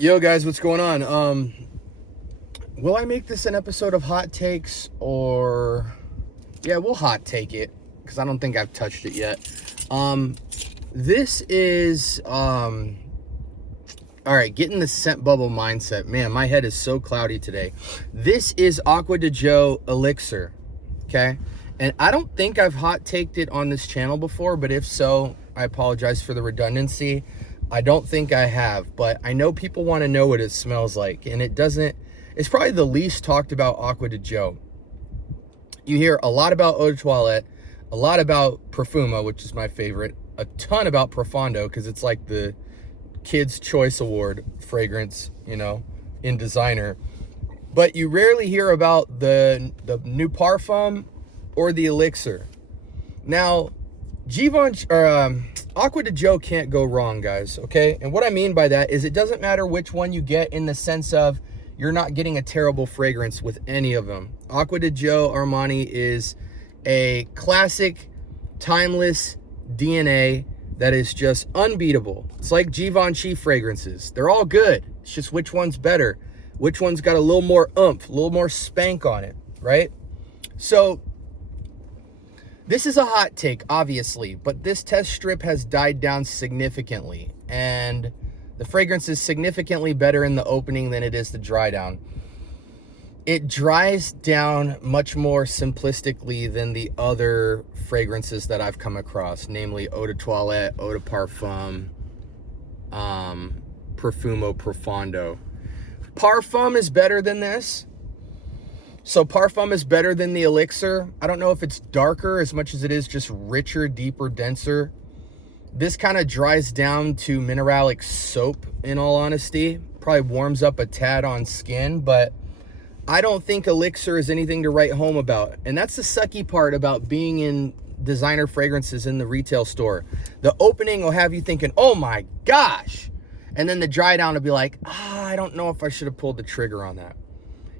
Yo guys, what's going on? Will I make this an episode of hot takes, or yeah, we'll hot take it because I don't think I've touched it yet. This is all right, getting the scent bubble mindset. Man, my head is so cloudy today. This is Aqua Di Gio Elixir, okay? And I don't think I've hot taked it on this channel before, but if so, I apologize for the redundancy. I don't think I have, but I know people want to know what it smells like, and it doesn't. It's probably the least talked about Aqua Di Gio. You hear a lot about Eau de Toilette, a lot about Profumo, which is my favorite, a ton about Profondo because it's like the Kids' Choice Award fragrance, you know, in designer. But you rarely hear about the new Parfum or the Elixir. Now, Aqua Di Gio can't go wrong, guys, okay? And what I mean by that is it doesn't matter which one you get, in the sense of you're not getting a terrible fragrance with any of them. Aqua Di Gio Armani is a classic, timeless DNA that is just unbeatable. It's like Givenchy fragrances. They're all good. It's just which one's better. Which one's got a little more oomph, a little more spank on it, right? So this is a hot take, obviously, but this test strip has died down significantly, and the fragrance is significantly better in the opening than it is the dry down. It dries down much more simplistically than the other fragrances that I've come across, namely Eau de Toilette, Eau de Parfum, Profumo, Profondo. Parfum is better than this. So Parfum is better than the Elixir. I don't know if it's darker as much as it is just richer, deeper, denser. This kind of dries down to mineralic soap, in all honesty. Probably warms up a tad on skin, but I don't think Elixir is anything to write home about. And that's the sucky part about being in designer fragrances in the retail store. The opening will have you thinking, oh my gosh. And then the dry down will be like, I don't know if I should have pulled the trigger on that.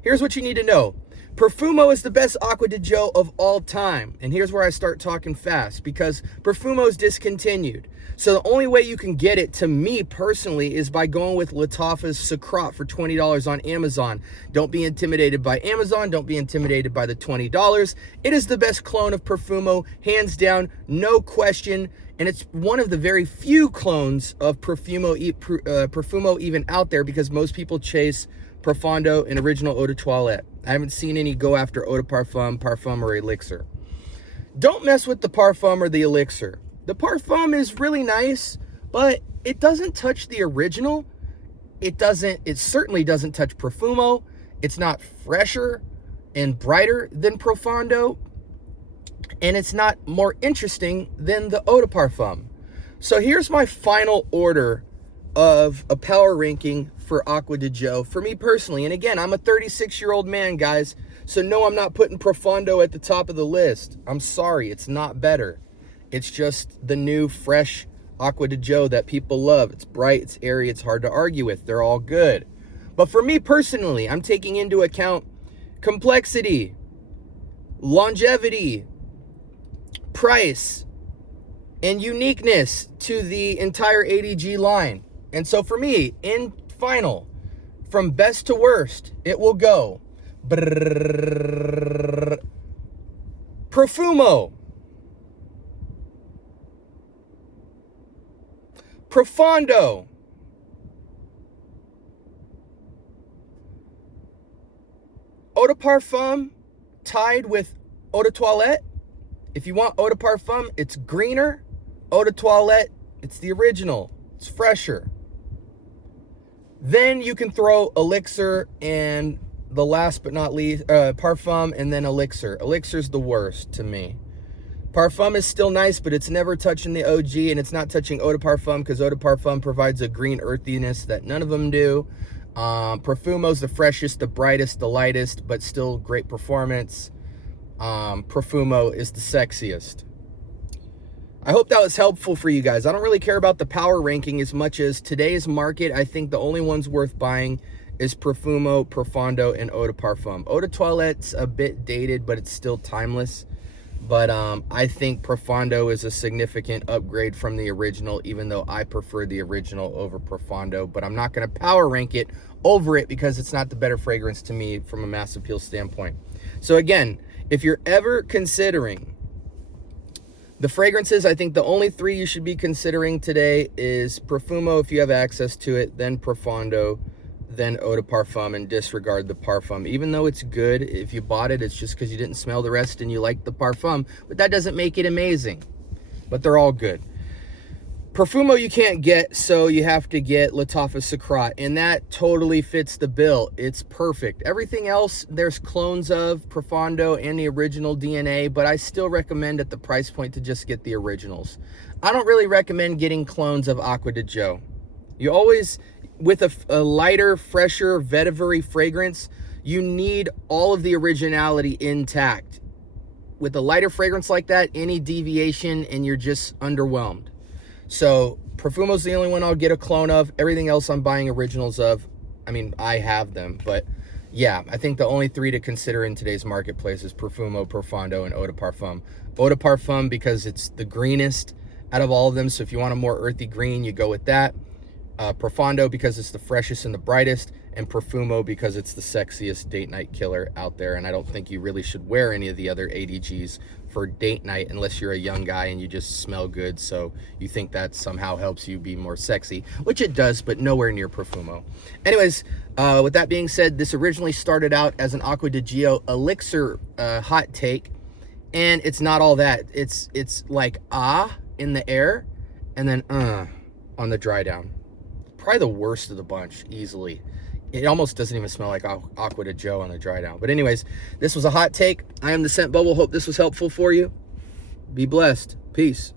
Here's what you need to know. Profumo is the best Aqua Di Gio of all time. And here's where I start talking fast, because Profumo is discontinued. So the only way you can get it, to me personally, is by going with Lattafa's Sacrat for $20 on Amazon. Don't be intimidated by Amazon. Don't be intimidated by the $20. It is the best clone of Profumo, hands down, no question. And it's one of the very few clones of Profumo even out there, because most people chase Profondo and original Eau de Toilette. I haven't seen any go after Eau de Parfum, Parfum, or Elixir. Don't mess with the Parfum or the Elixir. The Parfum is really nice, but it doesn't touch the original. It certainly doesn't touch Profumo. It's not fresher and brighter than Profondo, and it's not more interesting than the Eau de Parfum. So here's my final order of a power ranking for Aqua Di Gio for me personally. And again, I'm a 36-year-old man, guys, so no, I'm not putting Profondo at the top of the list. I'm sorry, it's not better. It's just the new, fresh Aqua Di Gio that people love. It's bright, it's airy, it's hard to argue with. They're all good. But for me personally, I'm taking into account complexity, longevity, price, and uniqueness to the entire ADG line. And so for me, in final, from best to worst, it will go Profumo, Profondo, Eau de Parfum tied with Eau de Toilette. If you want Eau de Parfum, it's greener. Eau de Toilette, it's the original. It's fresher. Then you can throw Elixir, and the last but not least, Parfum, and then Elixir. Elixir's the worst to me. Parfum is still nice, but it's never touching the OG, and it's not touching Eau de Parfum, because Eau de Parfum provides a green earthiness that none of them do. Profumo's the freshest, the brightest, the lightest, but still great performance. Profumo is the sexiest. I hope that was helpful for you guys. I don't really care about the power ranking as much as today's market. I think the only ones worth buying is Profumo, Profondo, and Eau de Parfum. Eau de Toilette's a bit dated, but it's still timeless. But I think Profondo is a significant upgrade from the original, even though I prefer the original over Profondo. But I'm not going to power rank it over it because it's not the better fragrance to me from a mass appeal standpoint. So again, if you're ever considering the fragrances, I think the only 3 you should be considering today is Profumo if you have access to it, then Profondo, then Eau de Parfum, and disregard the Parfum. Even though it's good, if you bought it, it's just because you didn't smell the rest and you liked the Parfum, but that doesn't make it amazing. But they're all good. Profumo you can't get, so you have to get Lattafa Sacrat, and that totally fits the bill. It's perfect. Everything else, there's clones of Profondo and the original DNA, but I still recommend at the price point to just get the originals. I don't really recommend getting clones of Aqua Di Gio. You always, with a lighter, fresher, vetiver-y fragrance, you need all of the originality intact. With a lighter fragrance like that, any deviation and you're just underwhelmed. So Profumo's the only one I'll get a clone of. Everything else I'm buying originals of. I mean, I have them, but yeah, I think the only 3 to consider in today's marketplace is Profumo, Profondo, and Eau de Parfum. Eau de Parfum because it's the greenest out of all of them, so if you want a more earthy green, you go with that. Profondo because it's the freshest and the brightest, and Profumo because it's the sexiest date night killer out there, and I don't think you really should wear any of the other ADGs for date night unless you're a young guy and you just smell good, so you think that somehow helps you be more sexy, which it does, but nowhere near Profumo. Anyways, with that being said, this originally started out as an Aqua Di Gio Elixir hot take, and it's not all that. It's like in the air and then on the dry down. Probably the worst of the bunch, easily. It almost doesn't even smell like Aqua Di Gio on the dry down. But anyways, this was a hot take. I am the Scent Bubble. Hope this was helpful for you. Be blessed. Peace.